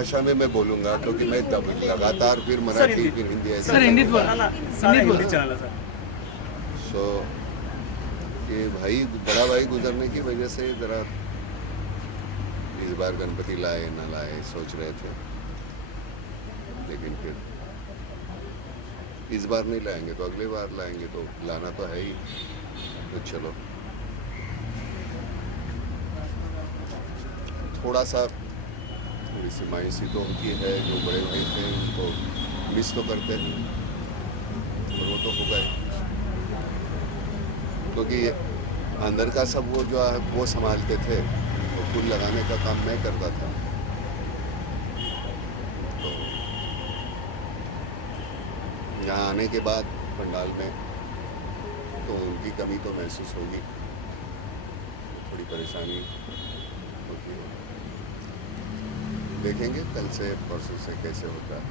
भाषा में मैं बोलूँगा, क्योंकि मैं लगातार फिर मराठी फिर हिंदी ऐसे सर हिंदीत बोला सो ये बड़ा भाई गुजरने की वजह से ज़रा इस बार गणपति लाए ना लाए सोच रहे थे, लेकिन फिर इस बार नहीं लाएंगे तो अगले बार लाएंगे, तो लाना तो है ही। तो चलो थोड़ा सा थोड़ी सी मायूसी तो होती है, जो बड़े भाई थे उनको मिस तो करते हैं, और वो तो हो गए, क्योंकि अंदर का सब वो जो है वो संभालते थे, तो फूल लगाने का काम मैं करता था। तो यहाँ आने के बाद पंडाल में तो उनकी कमी तो महसूस होगी, थोड़ी परेशानी होती है। देखेंगे कल से परसों से कैसे होता है।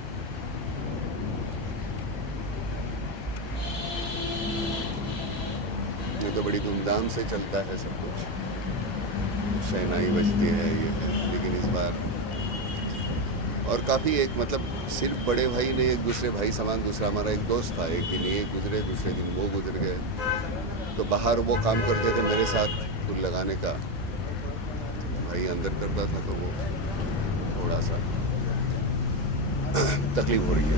ये तो बड़ी धूमधाम से चलता है सब कुछ, शहनाई बजती है ये है, लेकिन इस बार और काफ़ी एक मतलब सिर्फ बड़े भाई नहीं, एक दूसरे भाई समान। दूसरा हमारा एक दोस्त था, एक दिन ये गुजरे, दूसरे दिन वो गुजर गए, तो बाहर वो काम करते थे मेरे साथ फूल लगाने का, भाई अंदर करता था, तो वो थोड़ा सा तकलीफ हो रही है।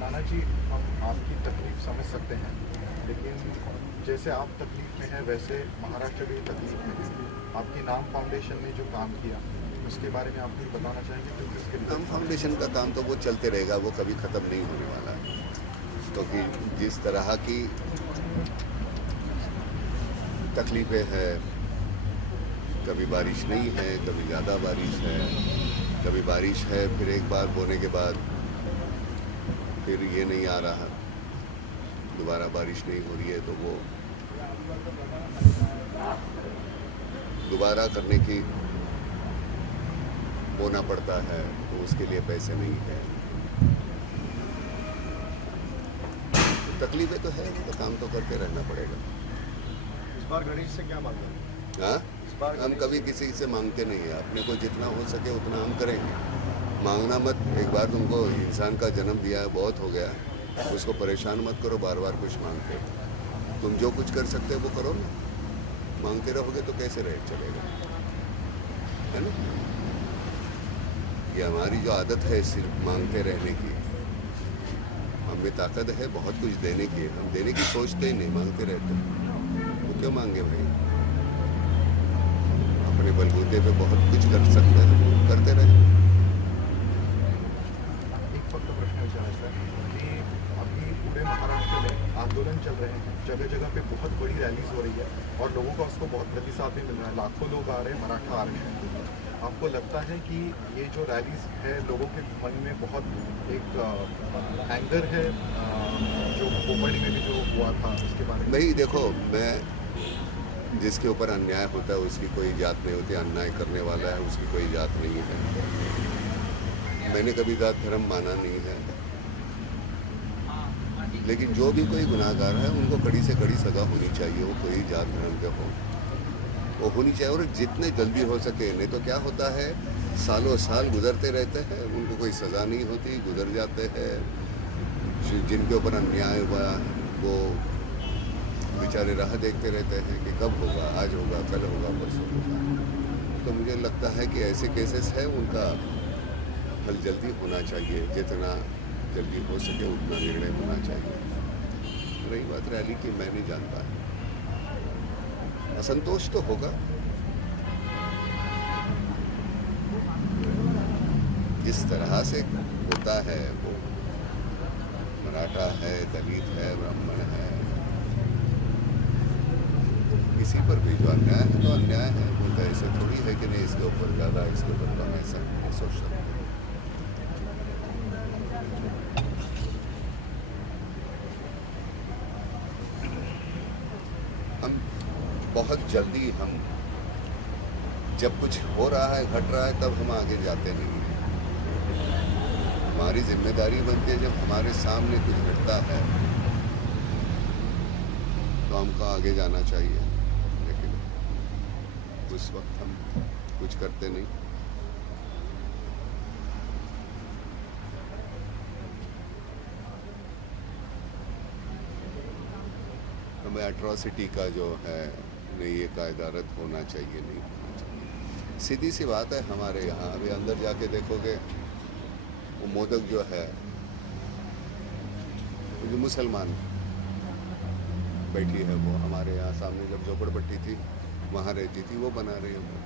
नाना जी, हम आपकी तकलीफ समझ सकते हैं, लेकिन जैसे आप तकलीफ में हैं वैसे महाराष्ट्र भी तकलीफ में है। आपकी नाम फाउंडेशन ने जो काम किया उसके बारे में आप कुछ बताना चाहेंगे? क्योंकि उसके नाम फाउंडेशन का काम तो वो चलते रहेगा, वो कभी ख़त्म नहीं होने वाला है, क्योंकि जिस तरह की तकलीफ़ें हैं, कभी बारिश नहीं है, कभी ज़्यादा बारिश है, कभी बारिश है फिर एक बार बोने के बाद फिर ये नहीं आ रहा, दोबारा बारिश नहीं हो रही है, तो वो दोबारा करने की बोना पड़ता है, तो उसके लिए पैसे नहीं है। तकलीफें तो है, तो काम तो करते रहना पड़ेगा। इस बार गणेश से क्या मांगना? हाँ, हम कभी किसी से मांगते नहीं है, अपने को जितना हो सके उतना हम करेंगे। मांगना मत, एक बार तुमको इंसान का जन्म दिया है, बहुत हो गया, उसको परेशान मत करो बार बार कुछ मांगते। तुम जो कुछ कर सकते हो वो करो ना, मांगते रहोगे तो कैसे रह चलेगा, है ना। ये हमारी जो आदत है सिर्फ मांगते रहने की, हमें ताकत है बहुत कुछ देने की, हम देने की सोचते ही नहीं, मांगते रहते। वो क्यों मांगे भाई, अपने बलबूते पे बहुत कुछ कर सकते हैं, करते रहे। एक फक्त प्रश्न विचारायचा है की अभी पूरे महाराष्ट्र में आंदोलन चल रहे हैं, जगह जगह पे बहुत बड़ी रैलीज हो रही है और लोगों का उसको बहुत प्रतिसाद भी मिल रहा है, लाखों लोग आ रहे हैं, मराठा आ रहे हैं। आपको लगता है कि ये जो रैलीज है लोगों के मन में बहुत एक एंगर है, जो कोपड़ी में भी जो हुआ था उसके बारे में? भाई देखो, मैं जिसके ऊपर अन्याय होता है उसकी कोई जात नहीं होती, अन्याय करने वाला है उसकी कोई जात नहीं है। मैंने कभी जात धर्म माना नहीं है, लेकिन जो भी कोई गुनाहगार है उनको कड़ी से कड़ी सज़ा होनी चाहिए, वो कोई जात धर्म के हो, वो होनी चाहिए, और जितने जल्दी हो सके। नहीं तो क्या होता है, सालों साल गुजरते रहते हैं, उनको कोई सज़ा नहीं होती, गुजर जाते हैं। जिनके ऊपर अन्याय हुआ वो बेचारे राह देखते रहते हैं कि कब होगा, आज होगा, कल होगा, परसों होगा। तो मुझे लगता है कि ऐसे केसेस है उनका हल जल्दी होना चाहिए, जितना जल्दी हो सके उतना निर्णय होना चाहिए। रही बात रैली की, मैं नहीं जानता, असंतोष तो होगा, जिस तरह से होता है वो मराठा है, दलित है, ब्राह्मण है, किसी पर भी जो अन्याय है तो अन्याय है। बोलता ऐसे थोड़ी है कि नहीं इसके ऊपर ज़्यादा, इसके ऊपर कम, ऐसा नहीं सोच सकते। हम बहुत जल्दी, हम जब कुछ हो रहा है, घट रहा है, तब हम आगे जाते नहीं हैं। हमारी जिम्मेदारी बनती है जब हमारे सामने कुछ घटता है तो हमको आगे जाना चाहिए, लेकिन उस वक्त हम कुछ करते नहीं। हमें एट्रॉसिटी का जो है नहीं, ये कायदा रद्द होना चाहिए, नहीं होना चाहिए। सीधी सी बात है, हमारे यहाँ अभी अंदर जाके देखोगे वो मोदक जो है, जो मुसलमान बैठी है वो हमारे यहाँ सामने जब झोपड़पट्टी थी वहाँ रहती थी, वो बना रही है। वो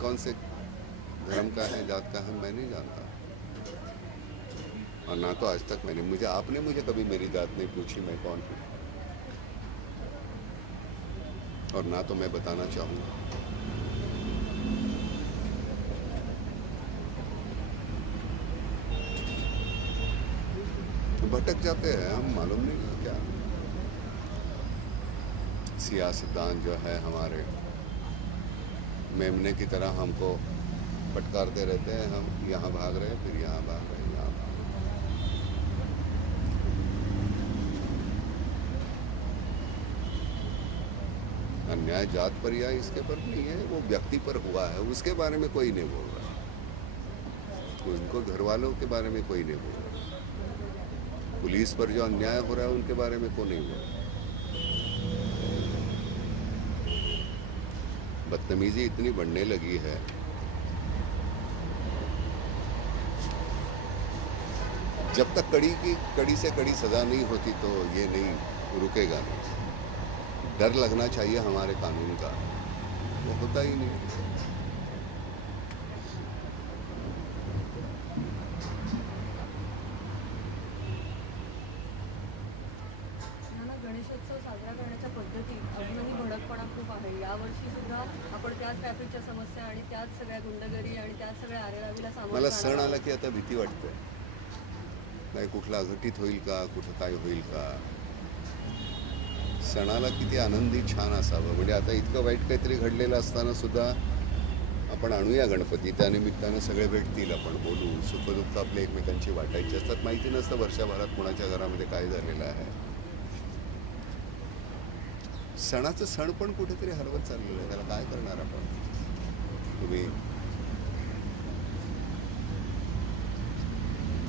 कौन से धर्म का है, जात का है, मैं नहीं जानता। और ना तो आज तक आपने मुझे कभी मेरी जात नहीं पूछी, मैं कौन हूँ, और ना तो मैं बताना चाहूँगा। भटक जाते हैं हम, मालूम नहीं क्या। सियासतदान जो है हमारे मेमने की तरह हमको फटकारते रहते हैं। हम यहाँ भाग रहे हैं, फिर यहाँ भाग रहे हैं, यहाँ भाग रहे हैं। अन्याय जात पर या इसके पर नहीं है, वो व्यक्ति पर हुआ है, उसके बारे में कोई नहीं बोल रहा। उनको घर वालों के बारे में कोई नहीं बोल रहा। पुलिस पर जो अन्याय हो रहा है उनके बारे में कोई नहीं बोल रहा। बदतमीजी इतनी बढ़ने लगी है, जब तक कड़ी से कड़ी सजा नहीं होती तो ये नहीं रुकेगा नहीं। डर लगना चाहिए हमारे कानून का, वो होता ही नहीं। गणेशोत्सव साजरा करण्याच्या पद्धती अजूनही भडकपणा खूप आहे। यावर्षी सुद्धा आपण त्याच ट्रॅफिकच्या समस्या आणि त्याच सगळ्या गुंडगिरी आणि त्याच सगळ्या आरेरावीला सामोरं मला जाणं सण आला की आता भीती वाटते, नाही कुठला अघटित होईल का, कुठं काय होईल का। सणाला किती आनंदी छान असावं, म्हणजे आता इतकं वाईट काहीतरी घडलेलं असताना सुद्धा आपण आणूया गणपती, त्या निमित्तानं सगळे भेटतील, आपण बोलू, सुखदुःख आपले एकमेकांची वाटायची असतात। माहिती नसतं वर्षभरात कोणाच्या घरामध्ये काय झालेलं आहे। सणाचं सण पण कुठेतरी हरवत चाललेलं आहे, त्याला काय करणार आपण। तुम्ही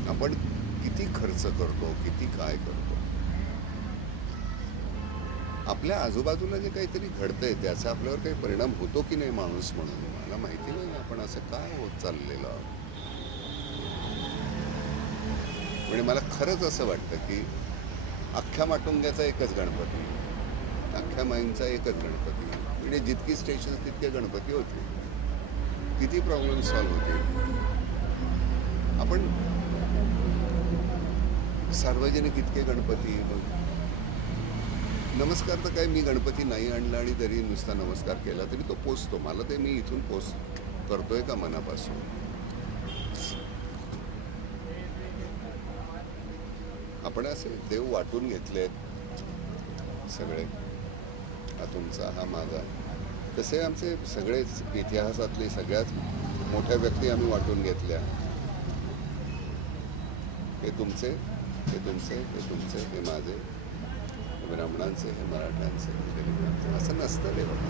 आपण किती खर्च करतो, किती काय करतो, आपल्या आजूबाजूला जे काहीतरी घडतंय त्याचा आपल्यावर काही परिणाम होतो की नाही माणूस म्हणून मला माहिती नाही। आपण असं काय होत चाललेलं आहोत। म्हणजे मला खरंच असं वाटतं की अख्ख्या माटुंग्याचा एकच गणपती, अख्ख्या माईंचा एकच गणपती, म्हणजे जितकी स्टेशन तितके गणपती होते, किती प्रॉब्लेम सॉल्व्ह होते। आपण सार्वजनिक इतके गणपती, नमस्कार तर काय, मी गणपती नाही आणला आणि तरी नुसता नमस्कार केला तरी तो पोचतो मला, ते मी इथून करतोय का मनापासून। आपण असे देव वाटून घेतलेत सगळे, हा तुमचा, हा माझा, तसे आमचे सगळेच इतिहासातले सगळ्यात मोठ्या व्यक्ती आम्ही वाटून घेतल्या। हे तुमचे, हे तुमचे, हे तुमचे, हे माझे, हे ब्राह्मणांचे, हे मराठ्यांचे, हे दलितांचे, असं नसतं रे बाबा।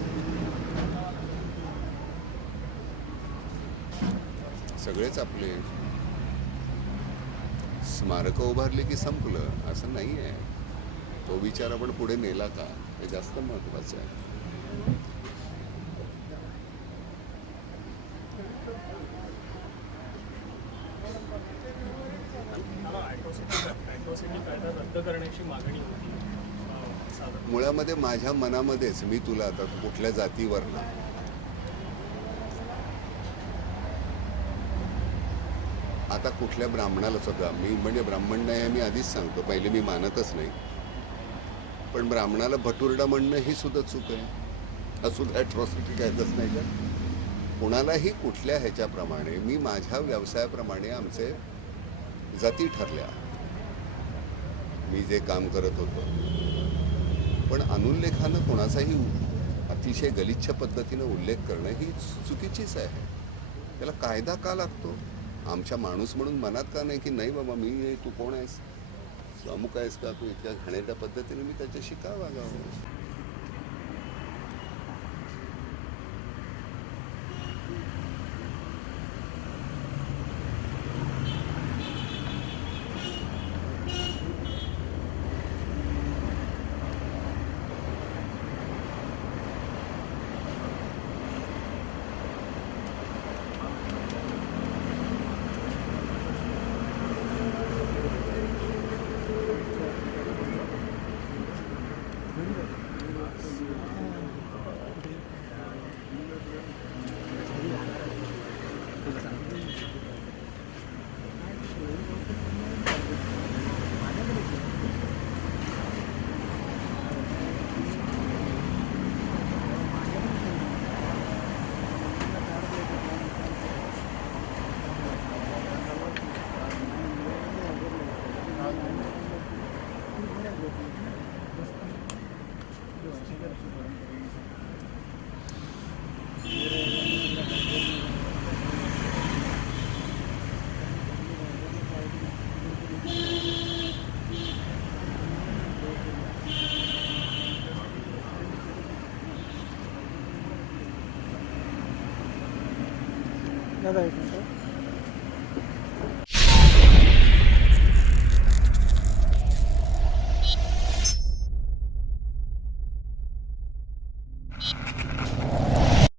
सगळेच आपले स्मारकं उभारली की संपलं असं नाही आहे। तो विचार आपण पुढे नेला का, हे जास्त महत्त्वाचं आहे। अॅट्रॉसिटी कायदा रद्द करण्याची मागणी होती साधारण। मुळामध्ये माझ्या मनामध्येच, मी तुला आता कुठल्या जातीवर ना, आता कुठल्या ब्राह्मणाला सुद्धा मी, म्हणजे ब्राह्मण नाही मी आधीच सांगतो, पहिले मी मानतच नाही, पण ब्राह्मणाला भटुरडा म्हणणं ही सुद्धा चूक आहे, हा सुद्धा ॲट्रॉसिटी कायदाच नाही का। कुणालाही कुठल्या ह्याच्याप्रमाणे, मी माझ्या व्यवसायाप्रमाणे आमचे जाती ठरल्या, मी जे काम करत होतो, पण अनुल्लेखानं कोणाचाही अतिशय गलिच्छ पद्धतीनं उल्लेख करणं ही चुकीचीच आहे। त्याला कायदा का लागतो? आमच्या माणूस म्हणून मनात का नाही की नाही बाबा मी, तू कोण आहेस, तू अमुक आहेस का, तू इतक्या घाणेरड्या पद्धतीने मी त्याच्याशी का वागावं। दादा एक मिनिट